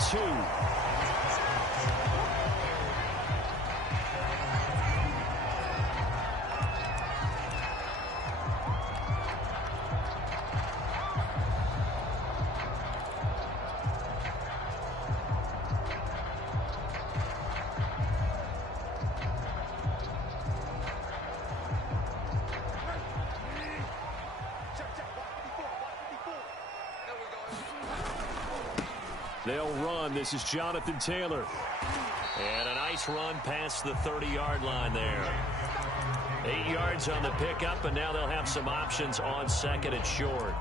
2. They'll run. This is Jonathan Taylor. And a nice run past the 30-yard line there. 8 yards on the pickup, and now they'll have some options on second and short.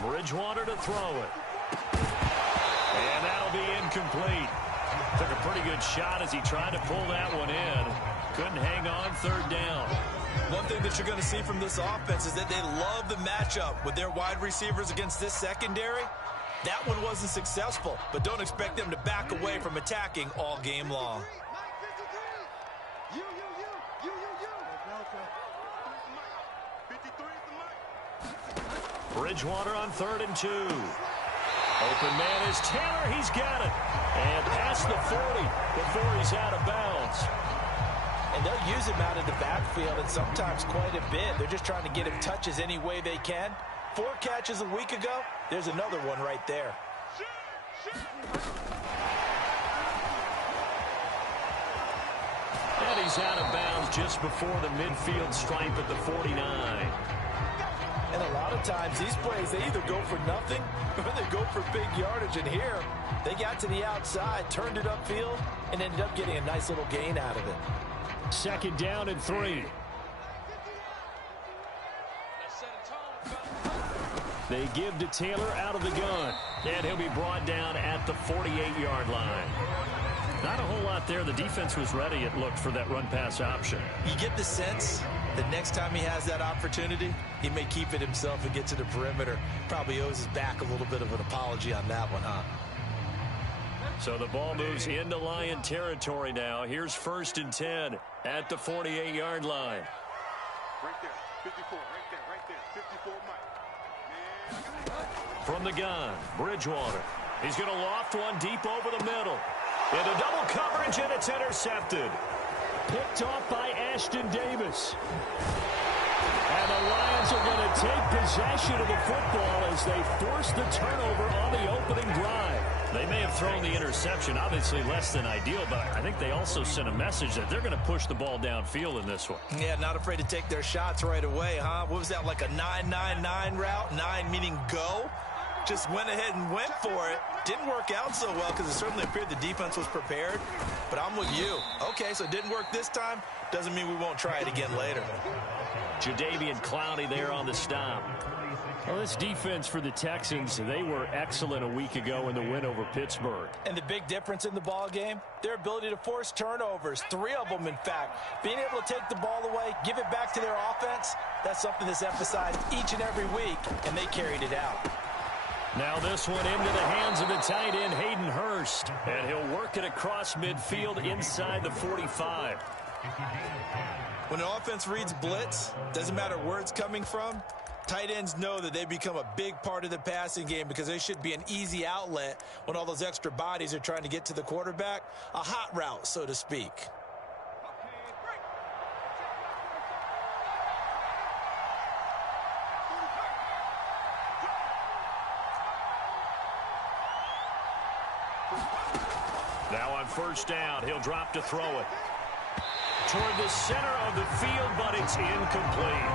Bridgewater to throw it. And that'll be incomplete. Took a pretty good shot as he tried to pull that one in. Couldn't hang on, third down. One thing that you're going to see from this offense is that they love the matchup with their wide receivers against this secondary. That one wasn't successful, but don't expect them to back away from attacking all game long. Bridgewater on 3rd and 2. Open man is Taylor. He's got it. And past the 40 before he's out of bounds. And they'll use him out of the backfield, and sometimes quite a bit. They're just trying to get him touches any way they can. 4 catches a week ago. There's another one right there. And he's out of bounds just before the midfield stripe at the 49. And a lot of times, these plays, they either go for nothing or they go for big yardage. And here, they got to the outside, turned it upfield, and ended up getting a nice little gain out of it. 2nd down and 3. They give to Taylor out of the gun. And he'll be brought down at the 48-yard line. Not a whole lot there. The defense was ready, it looked, for that run-pass option. You get the sense that next time he has that opportunity, he may keep it himself and get to the perimeter. Probably owes his back a little bit of an apology on that one, huh? So the ball moves into Lion territory now. Here's 1st and 10 at the 48-yard line. Right there, 54, right there, 54, Mike. From the gun, Bridgewater. He's going to loft one deep over the middle. Into double coverage, and it's intercepted. Picked off by Ashton Davis. And the Lions are going to take possession of the football as they force the turnover on the opening drive. They may have thrown the interception, obviously less than ideal, but I think they also sent a message that they're going to push the ball downfield in this one. Yeah, not afraid to take their shots right away, huh? What was that, like a 9-9-9 route? 9 meaning go? Just went ahead and went for it. Didn't work out so well because it certainly appeared the defense was prepared. But I'm with you. Okay, so it didn't work this time. Doesn't mean we won't try it again later. Jadeveon Clowney there on the stop. Well, this defense for the Texans, they were excellent a week ago in the win over Pittsburgh. And the big difference in the ball game, their ability to force turnovers, 3 of them, in fact. Being able to take the ball away, give it back to their offense, that's something that's emphasized each and every week, and they carried it out. Now this one into the hands of the tight end, Hayden Hurst. And he'll work it across midfield inside the 45. When an offense reads blitz, doesn't matter where it's coming from, tight ends know that they become a big part of the passing game because they should be an easy outlet when all those extra bodies are trying to get to the quarterback. A hot route, so to speak. Now on 1st down, he'll drop to throw it. Toward the center of the field, but it's incomplete.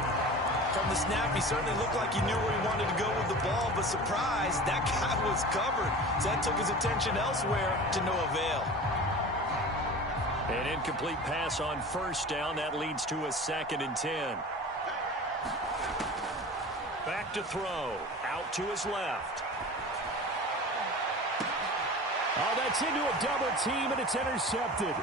From the snap, he certainly looked like he knew where he wanted to go with the ball, but surprise, that guy was covered. So that took his attention elsewhere to no avail. An incomplete pass on 1st down. That leads to a 2nd and 10. Back to throw. Out to his left. Oh, that's into a double team, and it's intercepted.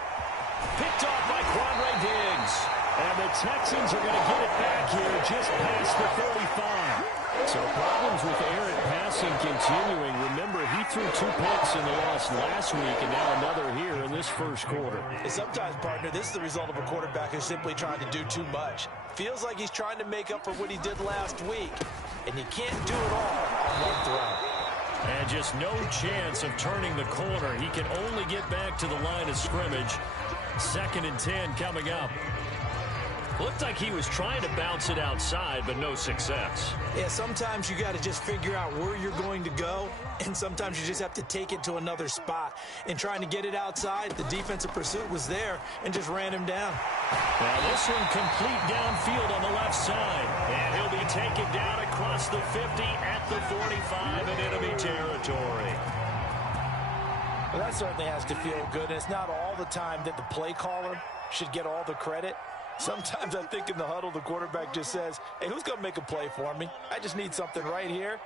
Picked off by Quandre Diggs. And the Texans are going to get it back here just past the 35. So problems with errant passing continuing. Remember, he threw 2 picks in the loss last week, and now another here in this first quarter. And sometimes, partner, this is the result of a quarterback who's simply trying to do too much. Feels like he's trying to make up for what he did last week, and you can't do it all on one throw. And just no chance of turning the corner. He can only get back to the line of scrimmage. 2nd and 10 coming up. Looked like he was trying to bounce it outside, but no success. Yeah, sometimes you got to just figure out where you're going to go, and sometimes you just have to take it to another spot. And trying to get it outside, the defensive pursuit was there and just ran him down. Now this one complete downfield on the left side. And he'll be taken down across the 50 at the 45 in enemy territory. Well, that certainly has to feel good, and it's not all the time that the play caller should get all the credit. Sometimes I think in the huddle, the quarterback just says, hey, who's going to make a play for me? I just need something right here.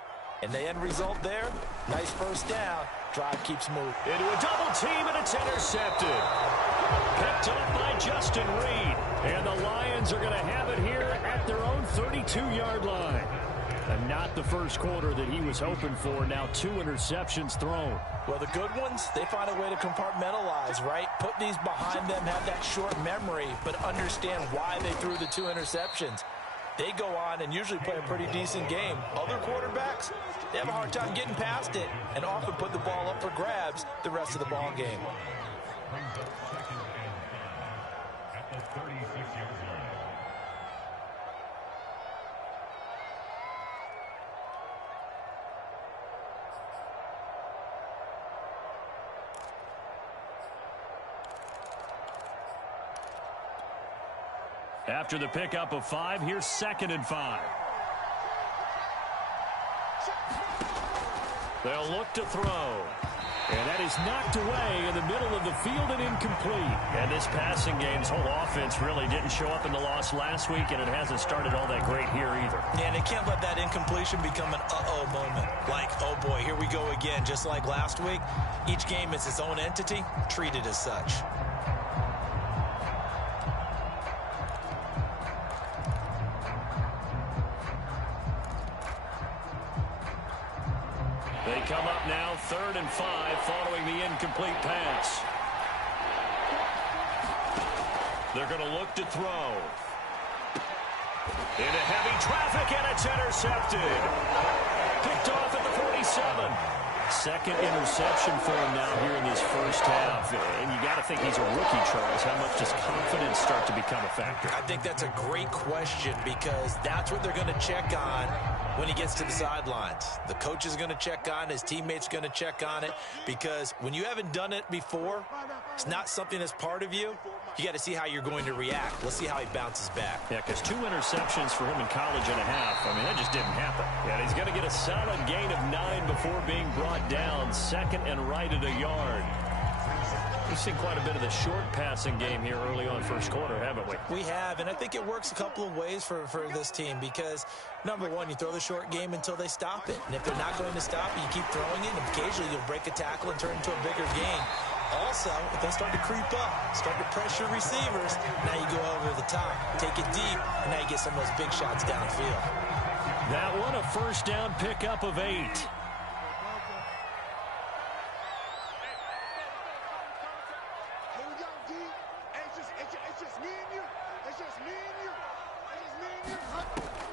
And the end result there, nice first down. Drive keeps moving. Into a double team, and it's intercepted. Picked up by Justin Reed. And the Lions are going to have it here at their own 32-yard line. And not the first quarter that he was hoping for. Now 2 interceptions thrown. Well, the good ones, they find a way to compartmentalize, right? Put these behind them, have that short memory, but understand why they threw the 2 interceptions. They go on and usually play a pretty decent game. Other quarterbacks, they have a hard time getting past it and often put the ball up for grabs the rest of the ball game. After the pickup of 5, here's 2nd and 5. They'll look to throw. And that is knocked away in the middle of the field and incomplete. And this passing game's whole offense really didn't show up in the loss last week, and it hasn't started all that great here either. Yeah, and they can't let that incompletion become an uh-oh moment. Like, oh boy, here we go again. Just like last week, each game is its own entity, treated as such. They come up now 3rd and 5 following the incomplete pass. They're going to look to throw. Into heavy traffic, and it's intercepted. Picked off at the 47. 2nd interception for him now here in this first half. And you got to think he's a rookie, Charles. How much does confidence start to become a factor? I think that's a great question because that's what they're going to check on when he gets to the sidelines. The coach is going to check on, his teammates going to check on it, because when you haven't done it before, it's not something that's part of you. You got to see how you're going to react. Let's see how he bounces back. Yeah, because 2 interceptions for him in college and a half. I mean, that just didn't happen. Yeah, he's going to get a solid gain of 9 before being brought down. 2nd and right at a yard. We've seen quite a bit of the short passing game here early on first quarter, haven't we? We have, and I think it works a couple of ways for this team because, number one, you throw the short game until they stop it. And if they're not going to stop it, you keep throwing it, and occasionally you'll break a tackle and turn it into a bigger gain. Also, if they start to creep up, start to pressure receivers, now you go over the top, take it deep, and now you get some of those big shots downfield. That one, a first down pickup of 8.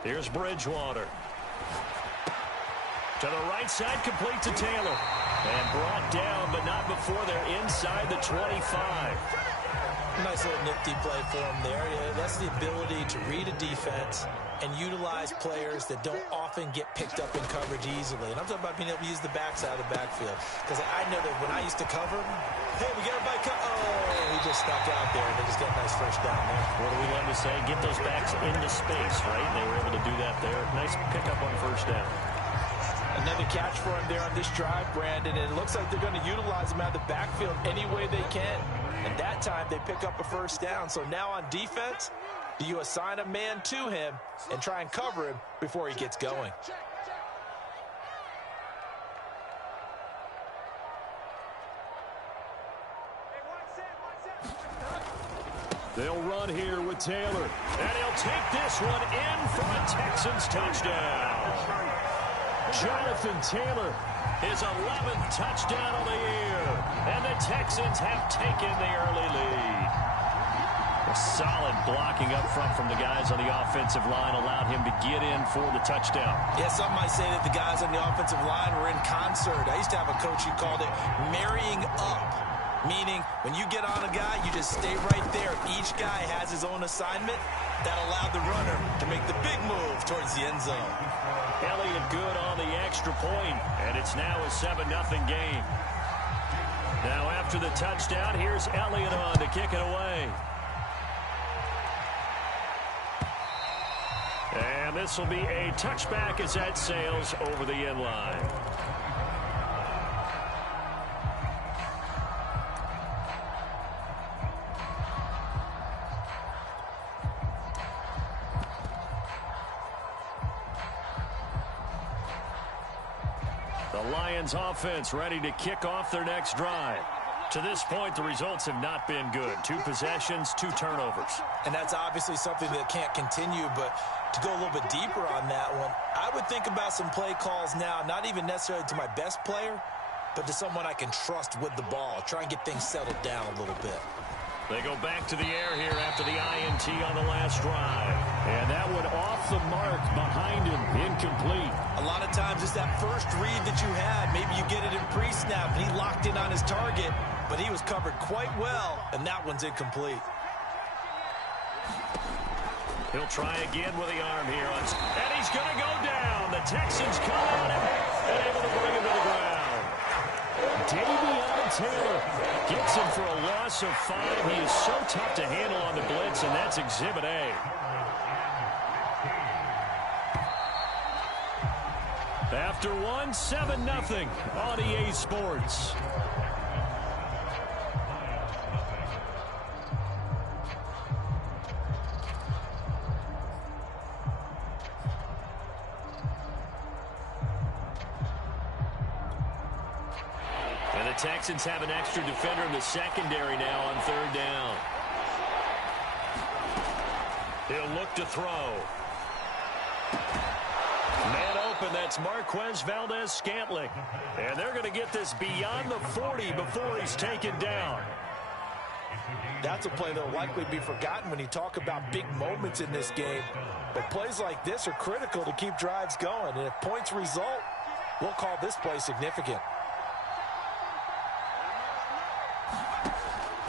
Here's Bridgewater. To the right side, complete to Taylor. And brought down, but not before they're inside the 25. Nice little nifty play for him there. Yeah, that's the ability to read a defense and utilize players that don't often get picked up in coverage easily. And I'm talking about being able to use the backside of the backfield. Because I know that when I used to cover, hey, we got everybody oh, he just stuck out there, and they just got a nice first down there. What do we love to say? Get those backs into space, right? They were able to do that there. Nice pickup on first down. Another catch for him there on this drive, Brandon, and it looks like they're going to utilize him out of the backfield any way they can. And that time, they pick up a first down. So now on defense, do you assign a man to him and try and cover him before he gets going? They'll run here with Taylor. And he'll take this one in for a Texans touchdown. Jonathan Taylor, his 11th touchdown of the year. And the Texans have taken the early lead. A solid blocking up front from the guys on the offensive line allowed him to get in for the touchdown. Yeah, some might say that the guys on the offensive line were in concert. I used to have a coach who called it marrying up, meaning when you get on a guy, you just stay right there. Each guy has his own assignment. That allowed the runner to make the big move towards the end zone. Elliott good on the extra point, and it's now a 7-0 game. Now after the touchdown, here's Elliott on to kick it away. And this will be a touchback as that sails over the end line. The Lions offense ready to kick off their next drive. To this point, the results have not been good. 2 possessions, 2 turnovers. And that's obviously something that can't continue, but to go a little bit deeper on that one, I would think about some play calls now, not even necessarily to my best player, but to someone I can trust with the ball. Try and get things settled down a little bit. They go back to the air here after the INT on the last drive. And that one off the mark behind him, incomplete. A lot of times it's that first read that you had. Maybe you get it in pre-snap, and he locked in on his target, but he was covered quite well, and that one's incomplete. He'll try again with the arm here. And he's going to go down. The Texans come at him and able to bring him to the ground. Davion Taylor gets him for a loss of 5. He is so tough to handle on the blitz, and that's Exhibit A. After 7-0 on EA Sports. And the Texans have an extra defender in the secondary now on 3rd down. He'll look to throw. Man open, that's Marquez Valdez-Scantling. And they're going to get this beyond the 40 before he's taken down. That's a play that will likely be forgotten when you talk about big moments in this game. But plays like this are critical to keep drives going. And if points result, we'll call this play significant.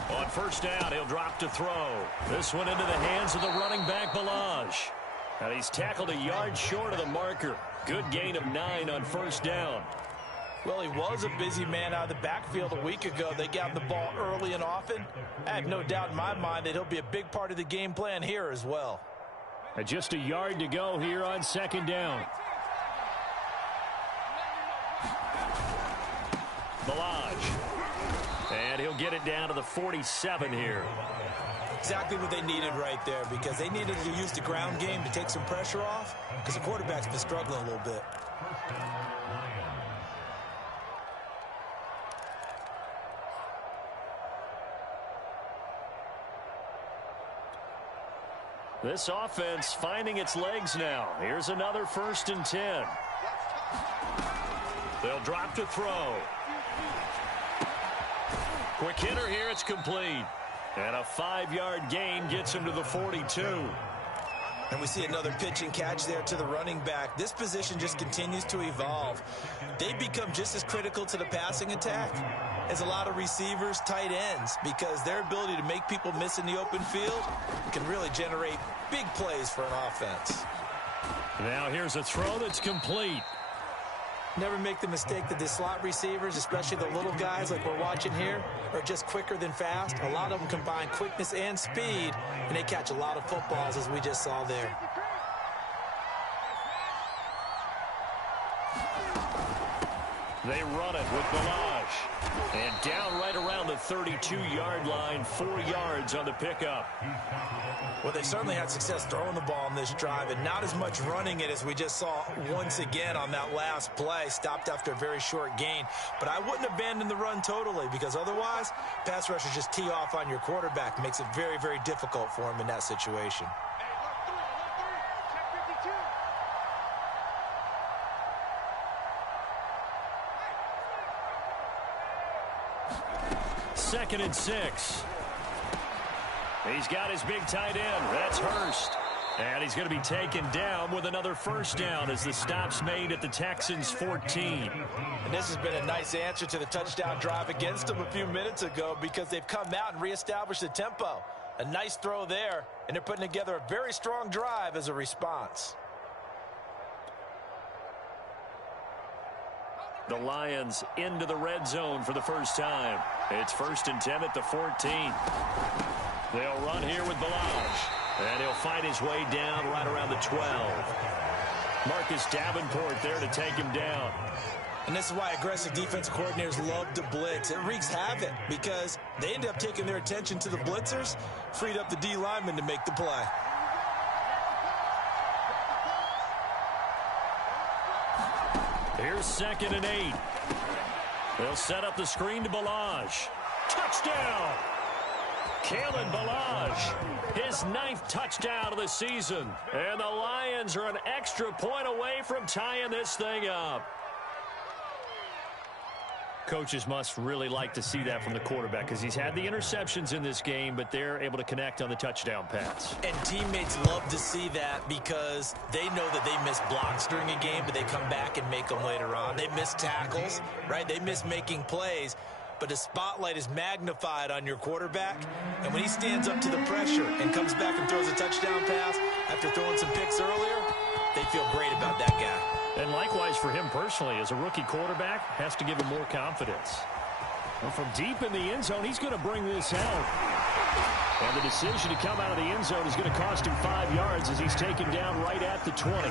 On 1st down, he'll drop to throw. This one into the hands of the running back, Balaj. And he's tackled a yard short of the marker. Good gain of 9 on 1st down. Well, he was a busy man out of the backfield a week ago. They got him the ball early and often. I have no doubt in my mind that he'll be a big part of the game plan here as well. And just a yard to go here on 2nd down. Balaj. And he'll get it down to the 47 here. Exactly what they needed right there, because they needed to use the ground game to take some pressure off, because the quarterback's been struggling a little bit. This offense finding its legs now. Here's another 1st and 10. They'll drop to throw. Quick hitter here, it's complete. And a 5-yard gain gets him to the 42. And we see another pitch and catch there to the running back. This position just continues to evolve. They become just as critical to the passing attack as a lot of receivers, tight ends, because their ability to make people miss in the open field can really generate big plays for an offense. Now here's a throw that's complete. Never make the mistake that the slot receivers, especially the little guys like we're watching here, are just quicker than fast. A lot of them combine quickness and speed, and they catch a lot of footballs, as we just saw there. They run it with Balaj. And down right around the 32-yard line, 4 yards on the pickup. Well, they certainly had success throwing the ball on this drive, and not as much running it as we just saw once again on that last play. Stopped after a very short gain. But I wouldn't abandon the run totally, because otherwise, pass rushers just tee off on your quarterback. Makes it very, very difficult for him in that situation. Second and 6. He's got his big tight end. That's Hurst. And he's going to be taken down with another first down as the stop's made at the Texans' 14. And this has been a nice answer to the touchdown drive against them a few minutes ago, because they've come out and reestablished the tempo. A nice throw there, and they're putting together a very strong drive as a response. The Lions into the red zone for the first time. It's 1st and 10 at the 14. They'll run here with Balaj. And he'll fight his way down right around the 12. Marcus Davenport there to take him down. And this is why aggressive defense coordinators love to blitz. It wreaks havoc because they end up taking their attention to the blitzers, freed up the D lineman to make the play. Here's 2nd and 8. They'll set up the screen to Balaj. Touchdown! Kalen Balaj, his 9th touchdown of the season. And the Lions are an extra point away from tying this thing up. Coaches must really like to see that from the quarterback, because he's had the interceptions in this game, but they're able to connect on the touchdown pass. And teammates love to see that, because they know that they miss blocks during a game, but they come back and make them later on. They miss tackles, right? They miss making plays. But the spotlight is magnified on your quarterback. And when he stands up to the pressure and comes back and throws a touchdown pass after throwing some picks earlier, they feel great about that guy. And likewise for him personally, as a rookie quarterback, has to give him more confidence. Well, from deep in the end zone, he's going to bring this out. And the decision to come out of the end zone is going to cost him 5 yards as he's taken down right at the 20.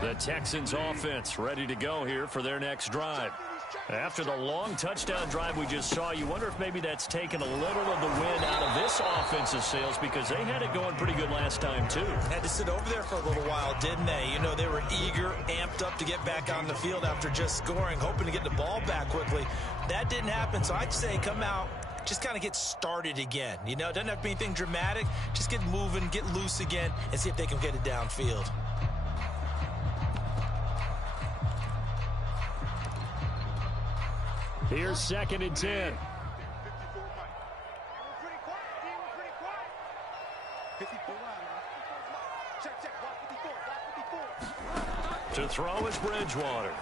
The Texans offense ready to go here for their next drive. After the long touchdown drive we just saw, you wonder if maybe that's taken a little of the wind out of this offensive sails, because they had it going pretty good last time too. Had to sit over there for a little while, didn't they? You know, they were eager, amped up to get back on the field after just scoring, hoping to get the ball back quickly. That didn't happen, so I'd say come out, just kind of get started again. You know, it doesn't have to be anything dramatic. Just get moving, get loose again, and see if they can get it downfield. Here's 2nd and 10. To throw is Bridgewater.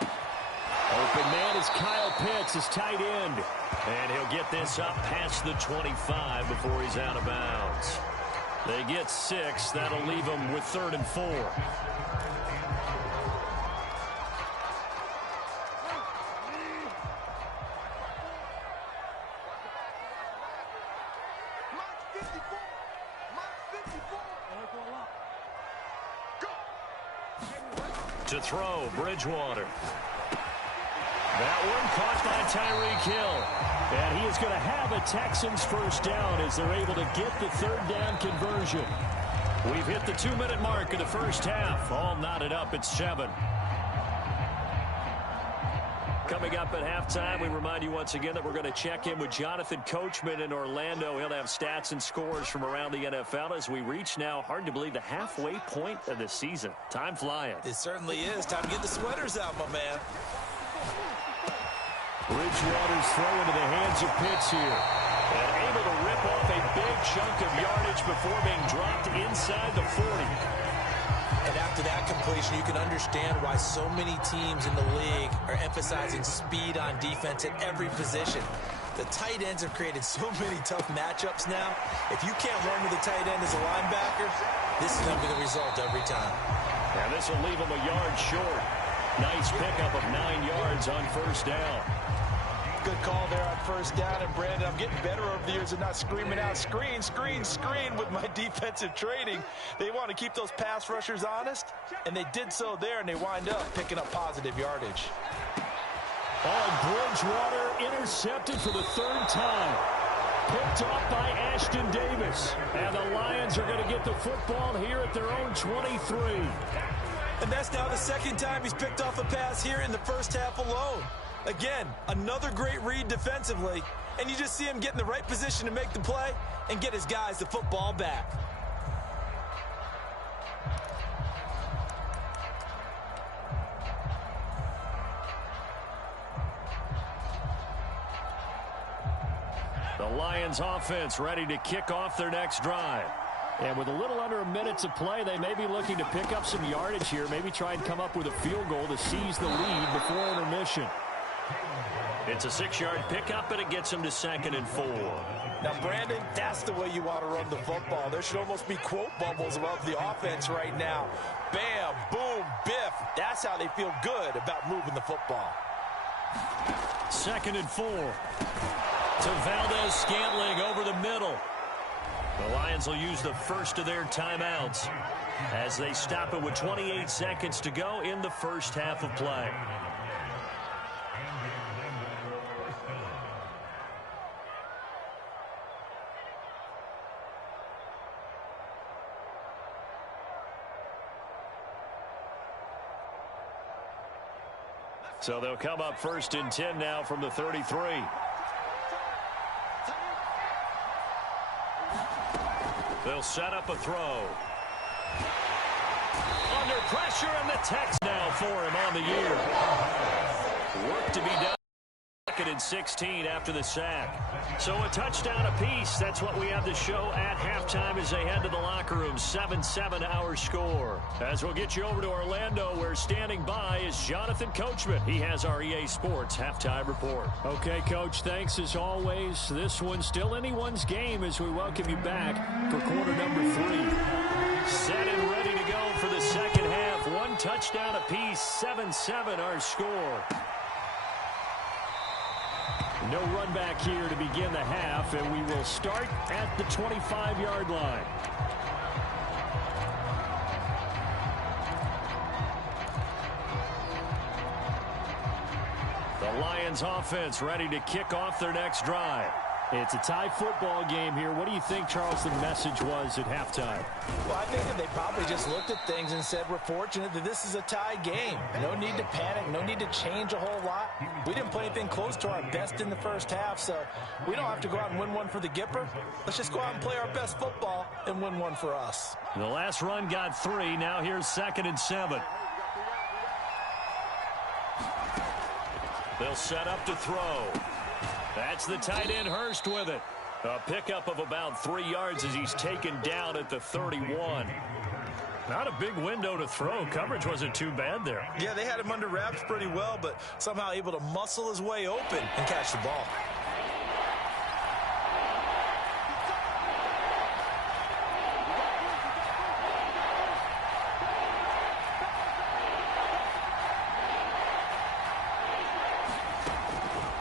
Open man is Kyle Pitts, his tight end. And he'll get this up past the 25 before he's out of bounds. They get 6. That'll leave them with 3rd and 4. To throw, Bridgewater. That one caught by Tyreek Hill. And he is going to have a Texans first down as they're able to get the third down conversion. We've hit the 2-minute mark of the first half. All knotted up at 7. Coming up at halftime, we remind you once again that we're going to check in with Jonathan Coachman in Orlando. He'll have stats and scores from around the NFL as we reach now, hard to believe, the halfway point of the season. Time flying. It certainly is. Time to get the sweaters out, my man. Bridgewater's throw into the hands of Pitts here. And able to rip off a big chunk of yardage before being dropped inside the 40. And after that completion, you can understand why so many teams in the league are emphasizing speed on defense at every position. The tight ends have created so many tough matchups now. If you can't run with the tight end as a linebacker, this is going to be the result every time. And this will leave him a yard short. Nice pickup of 9 yards on first down. Good call there on first down. And, Brandon, I'm getting better over the years and not screaming out, screen, screen, screen with my defensive training. They want to keep those pass rushers honest, and they did so there, and they wind up picking up positive yardage. Bridgewater intercepted for the third time. Picked off by Ashton Davis. And the Lions are going to get the football here at their own 23. And that's now the second time he's picked off a pass here in the first half alone. Again, another great read defensively, and you just see him get in the right position to make the play and get his guys the football back. The Lions offense ready to kick off their next drive. And with a little under a minute to play, they may be looking to pick up some yardage here, maybe try and come up with a field goal to seize the lead before intermission. It's a 6-yard pickup, and it gets him to 2nd and 4. Now, Brandon, that's the way you want to run the football. There should almost be quote bubbles above the offense right now. Bam, boom, biff. That's how they feel good about moving the football. 2nd and 4. To Valdez-Scantling over the middle. The Lions will use the first of their timeouts as they stop it with 28 seconds to go in the first half of play. So they'll come up 1st and 10 now from the 33. They'll set up a throw. Under pressure, and the Tex now for him on the year. Work to be done. 2nd and 16 after the sack. So a touchdown apiece. That's what we have to show at halftime as they head to the locker room. 7-7 our score. As we'll get you over to Orlando, where standing by is Jonathan Coachman. He has our EA Sports halftime report. Okay, Coach, thanks as always. This one's still anyone's game as we welcome you back for quarter number 3. Set and ready to go for the second half. One touchdown apiece. 7-7 our score. No run back here to begin the half, and we will start at the 25-yard line. The Lions offense ready to kick off their next drive. It's a tie football game here. What do you think, Charles, the message was at halftime? Well, I think that they probably just looked at things and said, we're fortunate that this is a tie game. No need to panic. No need to change a whole lot. We didn't play anything close to our best in the first half, so we don't have to go out and win one for the Gipper. Let's just go out and play our best football and win one for us. The last run got 3. Now here's 2nd and 7. They'll set up to throw. That's the tight end Hurst with it. A pickup of about 3 yards as he's taken down at the 31. Not a big window to throw. Coverage wasn't too bad there. Yeah, they had him under wraps pretty well, but somehow able to muscle his way open and catch the ball.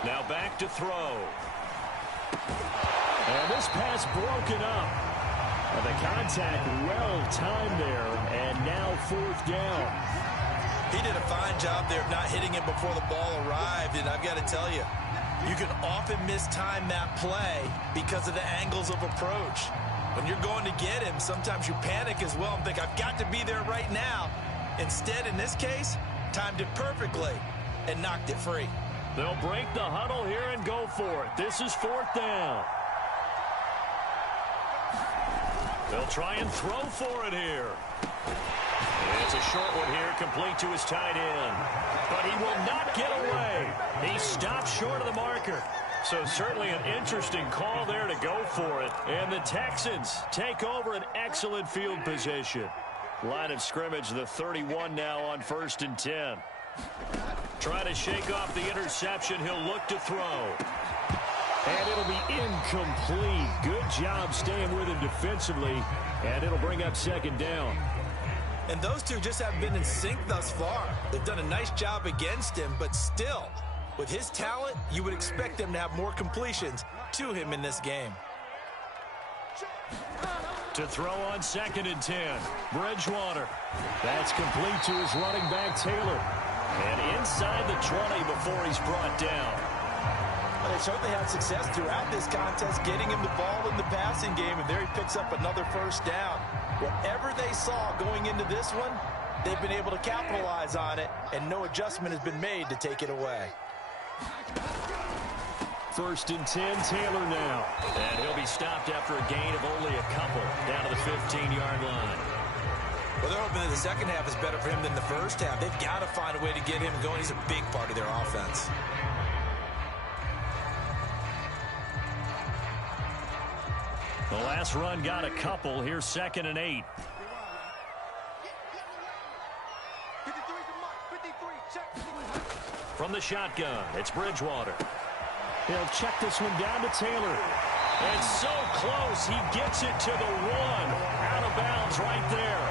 Now back to throw. And this pass broken up. And the contact well timed there, and now 4th down. He did a fine job there of not hitting him before the ball arrived. And I've got to tell you, you can often mistime that play because of the angles of approach. When you're going to get him, sometimes you panic as well and think, I've got to be there right now. Instead, in this case, timed it perfectly and knocked it free. They'll break the huddle here and go for it. This is 4th down. They'll try and throw for it here. It's a short one here, complete to his tight end. But he will not get away. He stopped short of the marker. So certainly an interesting call there to go for it. And the Texans take over an excellent field position. Line of scrimmage, the 31 now on 1st and 10. Trying to shake off the interception. He'll look to throw. And it'll be incomplete. Good job staying with him defensively. And it'll bring up 2nd down. And those two just haven't been in sync thus far. They've done a nice job against him, but still, with his talent, you would expect them to have more completions to him in this game. To throw on 2nd and 10. Bridgewater. That's complete to his running back, Taylor. And inside the 20 before he's brought down. Well, they certainly had success throughout this contest, getting him the ball in the passing game, and there he picks up another 1st down. Whatever they saw going into this one, they've been able to capitalize on it, and no adjustment has been made to take it away. 1st and 10, Taylor now. And he'll be stopped after a gain of only a couple down to the 15-yard line. Well, they're hoping that the second half is better for him than the first half. They've got to find a way to get him going. He's a big part of their offense. The last run got a couple. Here's 2nd and 8. From the shotgun, it's Bridgewater. He'll check this one down to Taylor. And so close, he gets it to the 1. Out of bounds right there.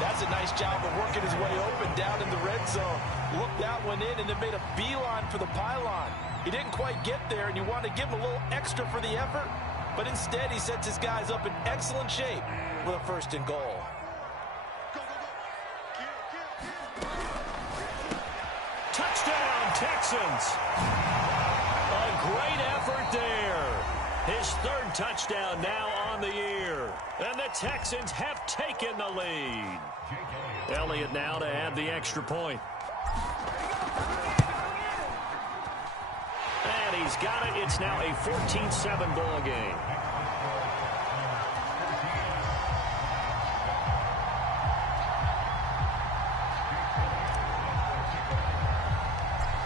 That's a nice job of working his way open down in the red zone. Looked that one in and then made a beeline for the pylon. He didn't quite get there, and you want to give him a little extra for the effort. But instead, he sets his guys up in excellent shape with a 1st and goal. Touchdown, Texans. A great effort there. His 3rd touchdown now on the year. And the Texans have taken the lead. Elliott now to add the extra point. And he's got it. It's now a 14-7 ball game.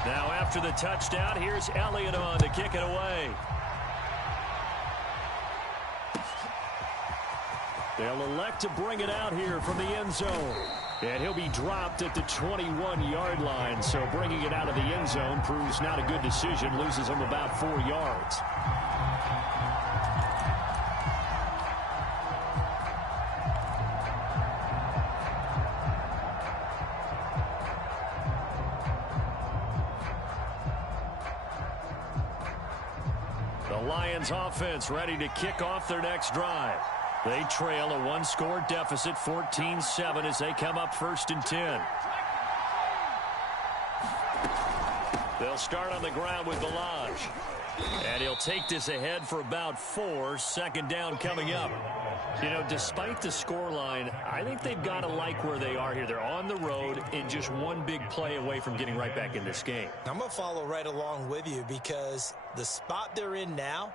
Now after the touchdown, here's Elliott on to kick it away. They'll elect to bring it out here from the end zone. And he'll be dropped at the 21-yard line. So bringing it out of the end zone proves not a good decision. Loses him about 4 yards. The Lions offense ready to kick off their next drive. They trail a 1-score deficit, 14-7, as they come up 1st and 10. They'll start on the ground with Balaj. And he'll take this ahead for about 4. 2nd down coming up. You know, despite the scoreline, I think they've got to like where they are here. They're on the road and just one big play away from getting right back in this game. I'm going to follow right along with you because the spot they're in now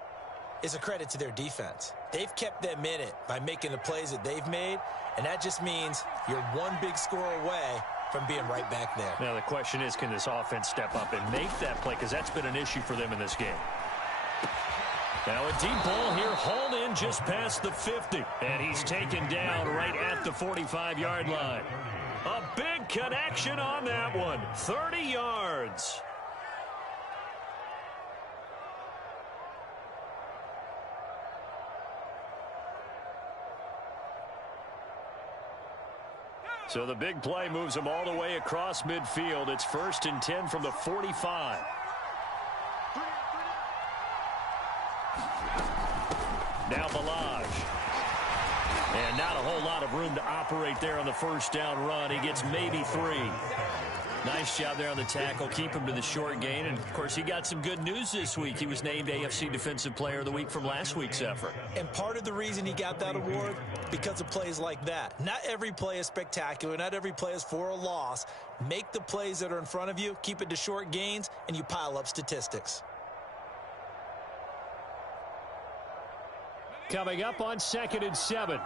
is a credit to their defense. They've kept them in it by making the plays that they've made, and that just means you're one big score away from being right back there. Now the question is, can this offense step up and make that play? Because that's been an issue for them in this game. Now a deep ball here, hauled in just past the 50. And he's taken down right at the 45-yard line. A big connection on that one. 30 yards. So the big play moves them all the way across midfield. It's 1st and 10 from the 45. Now Balaj. And not a whole lot of room to operate there on the 1st down run. He gets maybe 3. Nice job there on the tackle. Keep him to the short gain. And, of course, he got some good news this week. He was named AFC Defensive Player of the Week from last week's effort. And part of the reason he got that award, because of plays like that. Not every play is spectacular. Not every play is for a loss. Make the plays that are in front of you, keep it to short gains, and you pile up statistics. Coming up on 2nd and 7.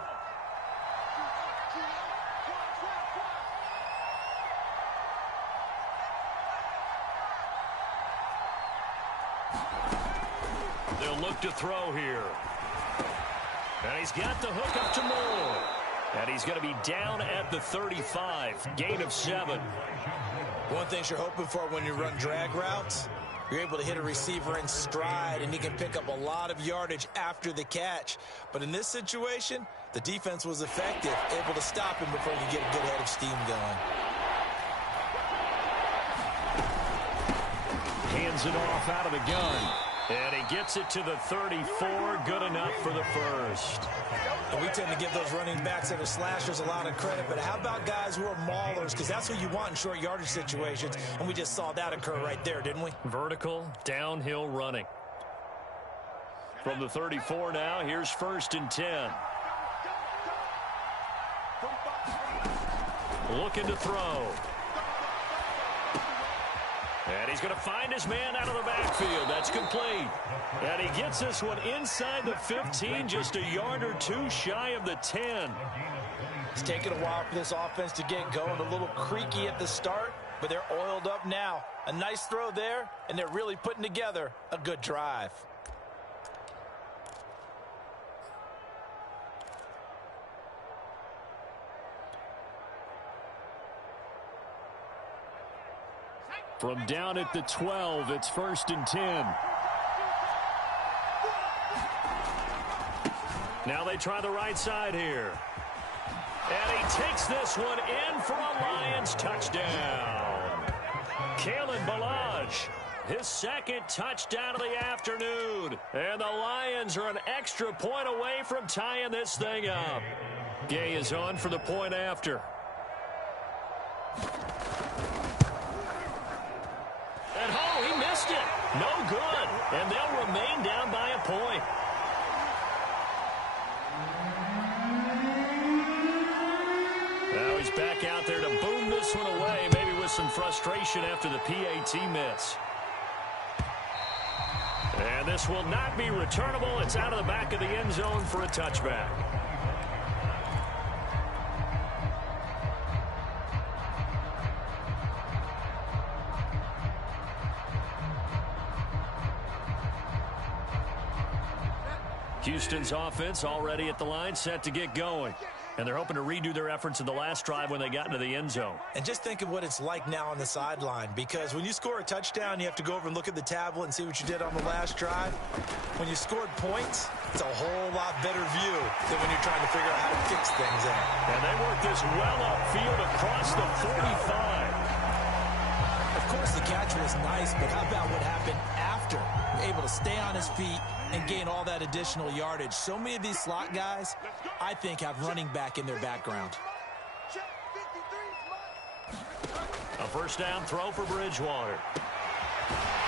They'll look to throw here. And he's got the hook up to Moore. And he's going to be down at the 35. Gain of 7. One thing you're hoping for when you run drag routes, you're able to hit a receiver in stride, and he can pick up a lot of yardage after the catch. But in this situation, the defense was effective, able to stop him before you get a good head of steam going. Hands it off out of the gun. And he gets it to the 34. Good enough for the first. And we tend to give those running backs that are slashers a lot of credit, but how about guys who are maulers? Because that's what you want in short yardage situations, and we just saw that occur right there, didn't we? Vertical, downhill running. From the 34 now, here's 1st and 10. Looking to throw. And he's going to find his man out of the backfield. That's complete. And he gets this one inside the 15, just a yard or two shy of the 10. It's taken a while for this offense to get going. A little creaky at the start, but they're oiled up now. A nice throw there, and they're really putting together a good drive. From down at the 12, it's 1st and 10. Now they try the right side here. And he takes this one in for a Lions touchdown. Kalen Ballage, his 2nd touchdown of the afternoon. And the Lions are an extra point away from tying this thing up. Gay is on for the point after. No good, and they'll remain down by a point. Now he's back out there to boom this one away, maybe with some frustration after the PAT miss. And this will not be returnable. It's out of the back of the end zone for a touchback. Houston's offense already at the line, set to get going. And they're hoping to redo their efforts in the last drive when they got into the end zone. And just think of what it's like now on the sideline, because when you score a touchdown, you have to go over and look at the tablet and see what you did on the last drive. When you scored points, it's a whole lot better view than when you're trying to figure out how to fix things out. And they work this well upfield across the 45. Of course, the catch was nice, but how about what happened after? Able to stay on his feet and gain all that additional yardage. So many of these slot guys, I think, have running back in their background. A 1st down throw for Bridgewater.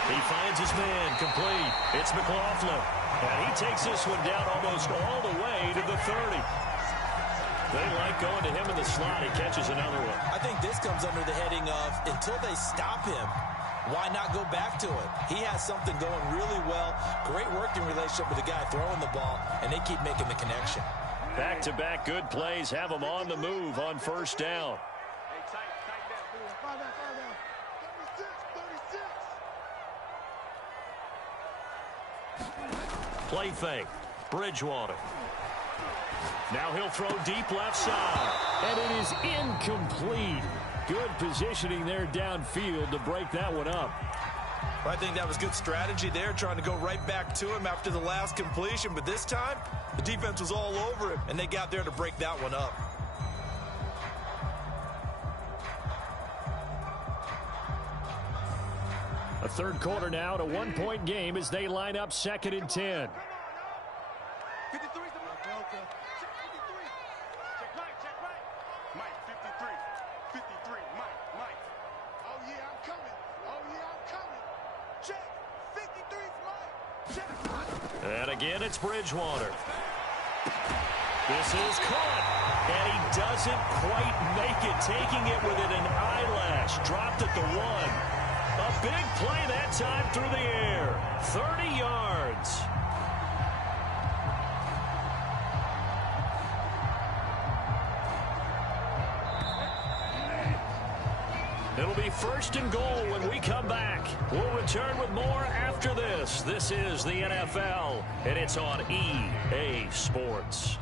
He finds his man, complete. It's McLaughlin. And he takes this one down almost all the way to the 30. They like going to him in the slot. He catches another one. I think this comes under the heading of, until they stop him, why not go back to it? He has something going really well. Great working relationship with the guy throwing the ball, and they keep making the connection. Back-to-back good plays have them on the move on 1st down. Play fake. Bridgewater. Now he'll throw deep left side. And it is incomplete. Good positioning there downfield to break that one up. Well, I think that was good strategy there, trying to go right back to him after the last completion. But this time, the defense was all over him, and they got there to break that one up. A 3rd quarter now, to 1-point game as they line up 2nd and 10. 53. Check right. Mike, 53. 53. Mike. Again, it's Bridgewater. This is caught, and he doesn't quite make it, taking it within an eyelash. Dropped at the 1. A big play that time through the air. 30 yards. It'll be 1st and goal when we come back. We'll return with more after this. This is the NFL, and it's on EA Sports.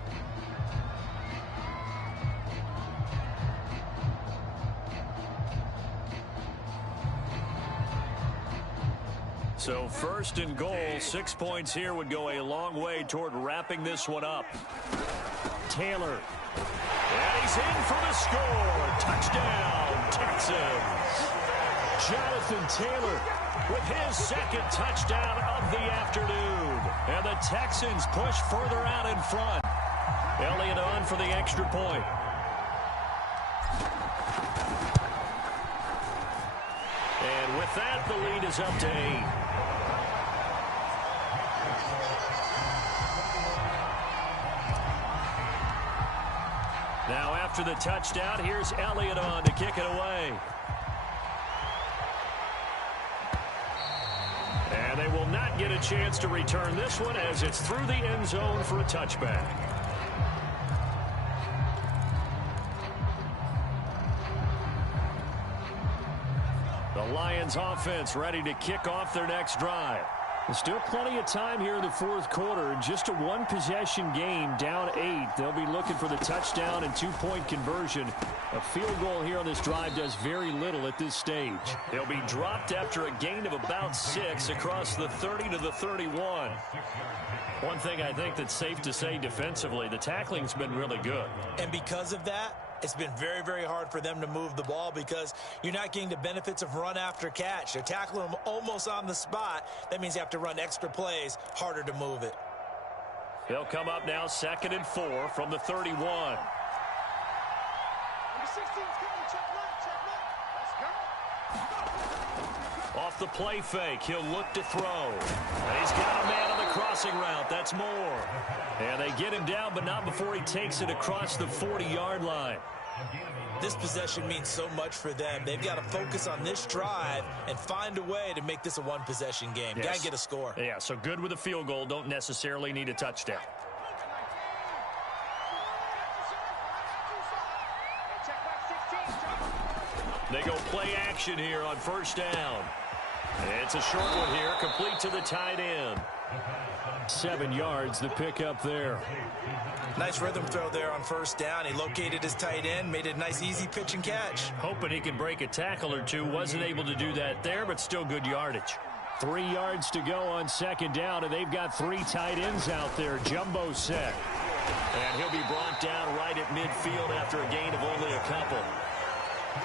So 1st and goal, 6 points here would go a long way toward wrapping this one up. Taylor. And he's in for the score. Touchdown, Texans. Jonathan Taylor with his 2nd touchdown of the afternoon. And the Texans push further out in front. Elliott on for the extra point. And with that, the lead is up to 8. Now after the touchdown, here's Elliott on to kick it away. And they will not get a chance to return this one as it's through the end zone for a touchback. The Lions offense ready to kick off their next drive. There's still plenty of time here in the 4th quarter. Just a 1-possession game, down 8. They'll be looking for the touchdown and 2-point conversion. A field goal here on this drive does very little at this stage. They'll be dropped after a gain of about 6 across the 30 to the 31. One thing I think that's safe to say defensively, the tackling's been really good. And because of that, it's been very, very hard for them to move the ball because you're not getting the benefits of run after catch. They're tackling them almost on the spot. That means you have to run extra plays, harder to move it. They'll come up now 2nd and 4 from the 31. Number 16's coming. Check left. Let's go. Off the play fake, he'll look to throw. And he's got a man on the crossing route. That's Moore. And they get him down, but not before he takes it across the 40-yard line. This possession means so much for them. They've got to focus on this drive and find a way to make this a 1-possession game. Yes. Got to get a score. Yeah, so good with a field goal. Don't necessarily need a touchdown. They go play action here on 1st down. It's a short one here, complete to the tight end. 7 yards, the pickup there. Nice rhythm throw there on 1st down. He located his tight end, made it a nice, easy pitch and catch. Hoping he could break a tackle or two. Wasn't able to do that there, but still good yardage. 3 yards to go on 2nd down, and they've got 3 tight ends out there. Jumbo set. And he'll be brought down right at midfield after a gain of only a couple.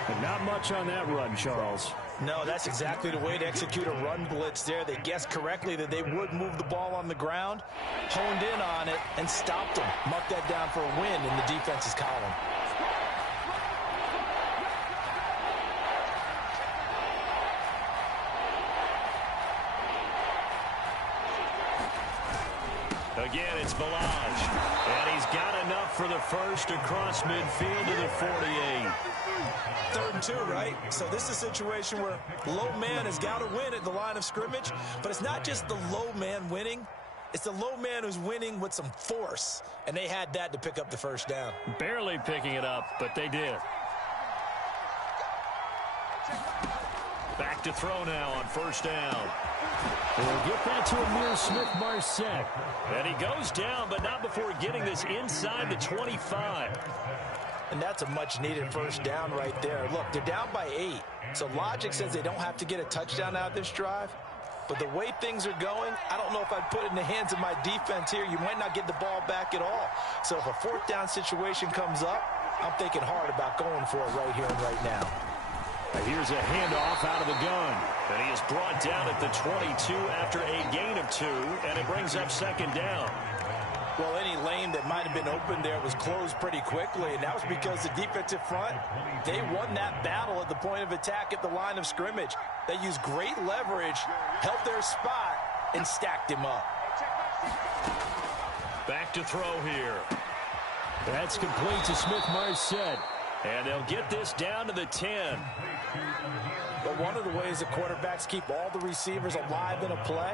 And not much on that run, Charles. No, that's exactly the way to execute a run blitz there. They guessed correctly that they would move the ball on the ground, honed in on it, and stopped them. Marked that down for a win in the defense's column. Again, it's Balaj. And he's got enough for the first across midfield to the 48. 3rd and 2, right? So this is a situation where low man has got to win at the line of scrimmage, but it's not just the low man winning. It's the low man who's winning with some force, and they had that to pick up the 1st down. Barely picking it up, but they did. Back to throw now on 1st down. We'll get that to Amir Smith-Marset. And he goes down, but not before getting this inside the 25. And that's a much-needed 1st down right there. Look, they're down by 8. So logic says they don't have to get a touchdown out of this drive. But the way things are going, I don't know if I'd put it in the hands of my defense here. You might not get the ball back at all. So if a 4th down situation comes up, I'm thinking hard about going for it right here and right now. Here's a handoff out of the gun. And he is brought down at the 22 after a gain of 2. And it brings up 2nd down. Well, any lane that might have been open there was closed pretty quickly, and that was because the defensive front, they won that battle at the point of attack at the line of scrimmage. They used great leverage, held their spot, and stacked him up. Back to throw here. That's complete to Smith-Marset. And they'll get this down to the 10. But one of the ways the quarterbacks keep all the receivers alive in a play,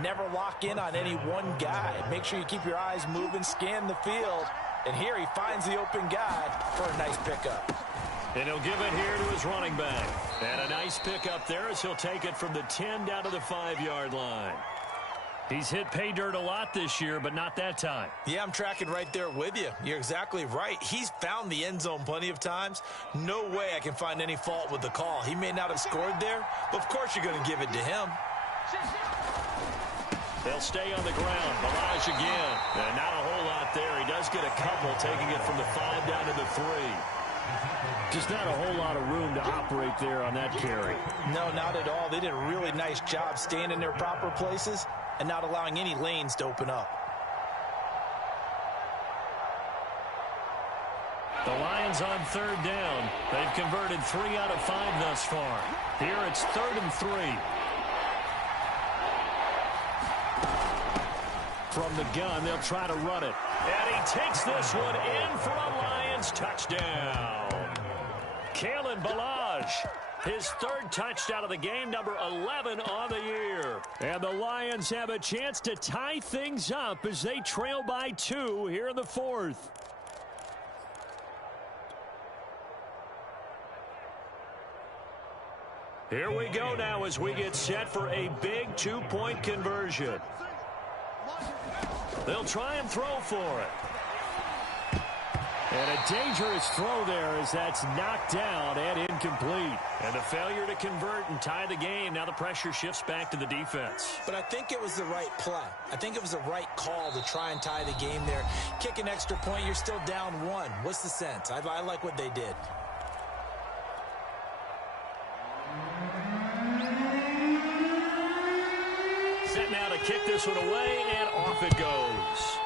never lock in on any one guy. Make sure you keep your eyes moving, scan the field. And here he finds the open guy for a nice pickup. And he'll give it here to his running back. And a nice pickup there as he'll take it from the 10 down to the 5-yard line. He's hit pay dirt a lot this year, but not that time. Yeah, I'm tracking right there with you. You're exactly right. He's found the end zone plenty of times. No way I can find any fault with the call. He may not have scored there, but of course you're going to give it to him. They'll stay on the ground. Balaj again. And not a whole lot there. He does get a couple, taking it from the 5 down to the 3. Just not a whole lot of room to operate there on that carry. No, not at all. They did a really nice job staying in their proper places and not allowing any lanes to open up. The Lions on 3rd down. They've converted 3 out of 5 thus far. Here it's 3rd and 3. From the gun, they'll try to run it. And he takes this one in for a Lions touchdown. Kalen Balaj, his 3rd touchdown of the game, number 11 on the year. And the Lions have a chance to tie things up as they trail by 2 here in the 4th. Here we go now as we get set for a big 2-point conversion. They'll try and throw for it. And a dangerous throw there as that's knocked down and incomplete. And a failure to convert and tie the game. Now the pressure shifts back to the defense. But I think it was the right play. I think it was the right call to try and tie the game there. Kick an extra point, you're still down 1. What's the sense? I like what they did. Set now to kick this one away, and off it goes.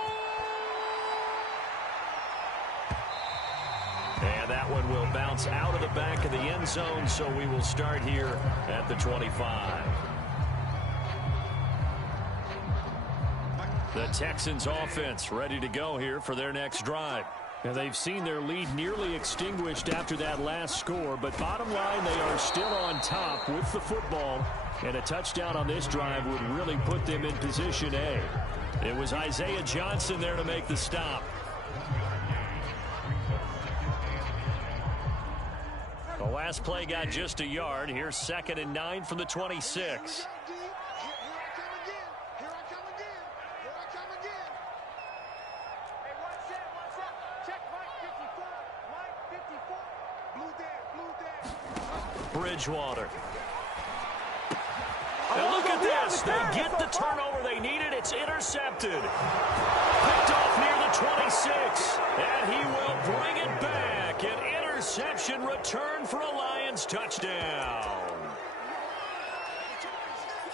And that one will bounce out of the back of the end zone, so we will start here at the 25. The Texans offense ready to go here for their next drive. Now they've seen their lead nearly extinguished after that last score, but bottom line, they are still on top with the football. And a touchdown on this drive would really put them in position A. It was Isaiah Johnson there to make the stop. The last play got just a yard. Here's 2nd and 9 from the 26. Bridgewater. And look at this. They get the turnover they needed. It's intercepted. Picked off near the 26. And he will bring it back. An interception return for a Lions touchdown.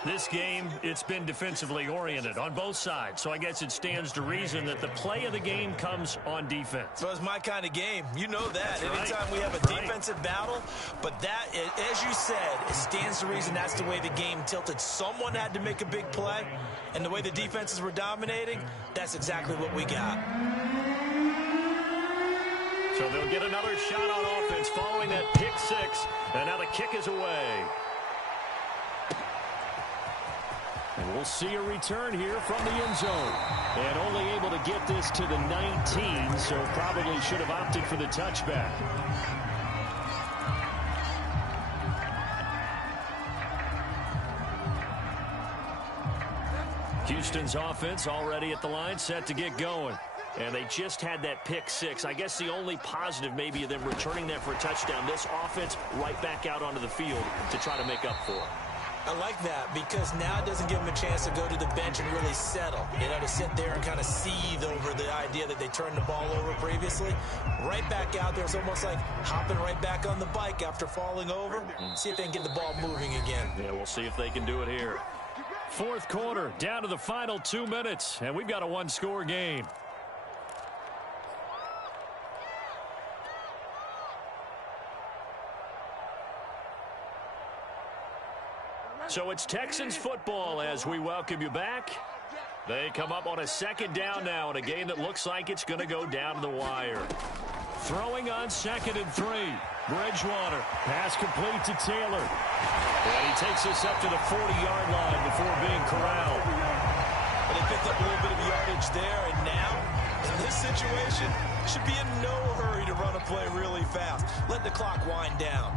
This game, it's been defensively oriented on both sides. So I guess it stands to reason that the play of the game comes on defense. Well, it's my kind of game. You know that. That's right. Anytime we have a defensive battle. But that, as you said, it stands to reason that's the way the game tilted. Someone had to make a big play. And the way the defenses were dominating, that's exactly what we got. So they'll get another shot on offense following that pick 6. And now the kick is away. And we'll see a return here from the end zone. And only able to get this to the 19, so probably should have opted for the touchback. Houston's offense already at the line, set to get going. And they just had that pick 6. I guess the only positive maybe of them returning that for a touchdown. This offense right back out onto the field to try to make up for it. I like that because now it doesn't give them a chance to go to the bench and really settle. You know, to sit there and kind of seethe over the idea that they turned the ball over previously. Right back out there. It's almost like hopping right back on the bike after falling over. See if they can get the ball moving again. Yeah, we'll see if they can do it here. 4th quarter, down to the final 2 minutes, and we've got a 1-score game. So it's Texans football as we welcome you back. They come up on a second down now in a game that looks like it's going to go down to the wire. Throwing on 2nd and 3. Bridgewater. Pass complete to Taylor. And he takes us up to the 40-yard line before being corralled. Well, they picked up a little bit of yardage there, and now, in this situation, should be in no hurry to run a play really fast. Let the clock wind down.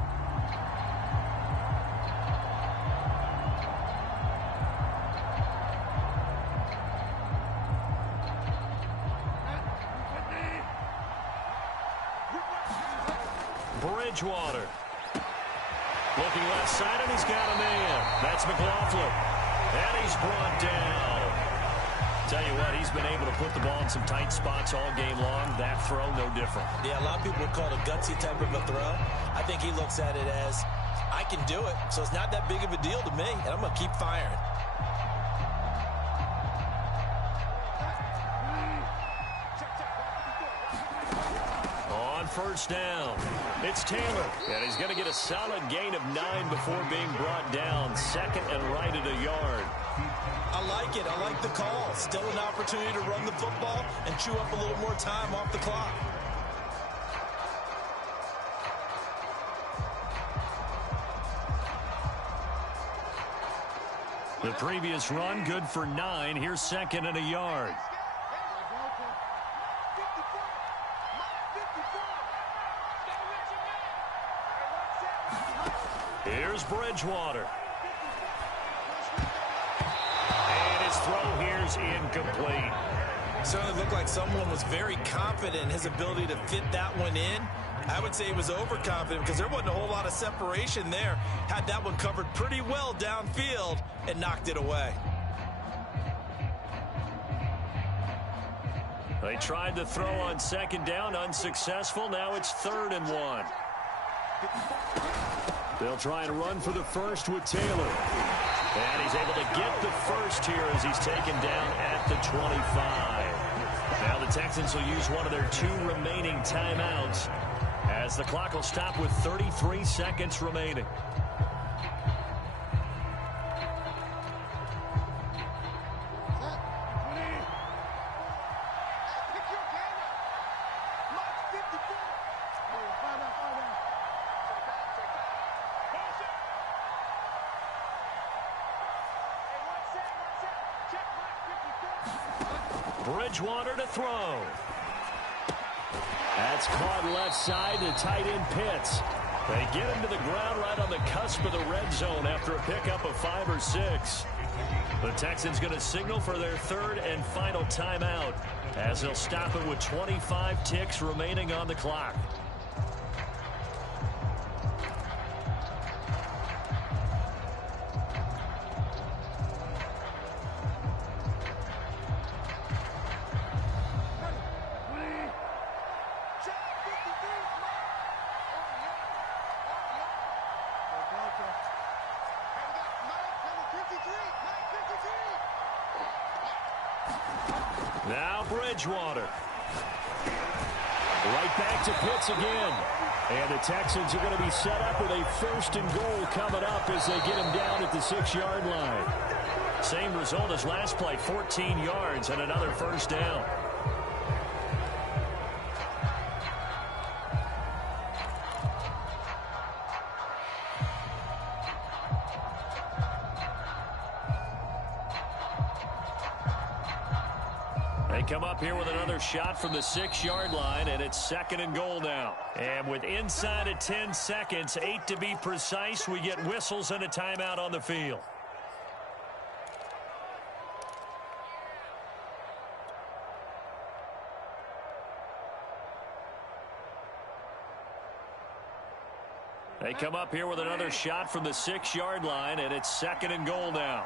Bridgewater. Looking left side, and he's got a man. That's McLaughlin. And he's brought down. Tell you what, he's been able to put the ball in some tight spots all game long. That throw, no different. Yeah, a lot of people would call it a gutsy type of a throw. I think he looks at it as, I can do it, so it's not that big of a deal to me, and I'm going to keep firing. On first down, it's Taylor. And he's going to get a solid gain of 9 before being brought down. 2nd and right at a yard. I like it. I like the call. Still an opportunity to run the football and chew up a little more time off the clock. The previous run, good for 9. Here's 2nd and a yard. Here's Bridgewater. And his throw here's incomplete. Certainly looked like someone was very confident in his ability to fit that one in. I would say he was overconfident because there wasn't a whole lot of separation there. Had that one covered pretty well downfield and knocked it away. They tried to throw on 2nd down, unsuccessful. Now it's 3rd and 1. They'll try and run for the first with Taylor. And he's able to get the first here as he's taken down at the 25. Now the Texans will use one of their 2 remaining timeouts as the clock will stop with 33 seconds remaining. Bridgewater to throw. That's caught left side to tight end Pitts. They get him to the ground right on the cusp of the red zone after a pickup of 5 or 6. The Texans going to signal for their 3rd and final timeout as they'll stop it with 25 ticks remaining on the clock. Now Bridgewater. Right back to Pitts again. And the Texans are going to be set up with a 1st and goal coming up as they get him down at the 6-yard line. Same result as last play, 14 yards and another 1st down. They come up here with another shot from the 6-yard line, and it's 2nd and goal now. And with inside of 10 seconds, 8 to be precise, we get whistles and a timeout on the field. They come up here with another shot from the 6-yard line, and it's 2nd and goal now.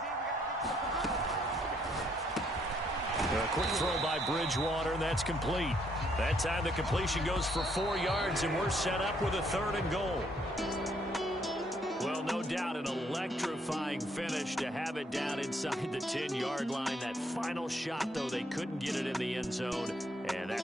A quick throw by Bridgewater, and that's complete. That time the completion goes for 4 yards, and we're set up with a 3rd and goal. Well, no doubt an electrifying finish to have it down inside the 10-yard line. That final shot, though, they couldn't get it in the end zone, and that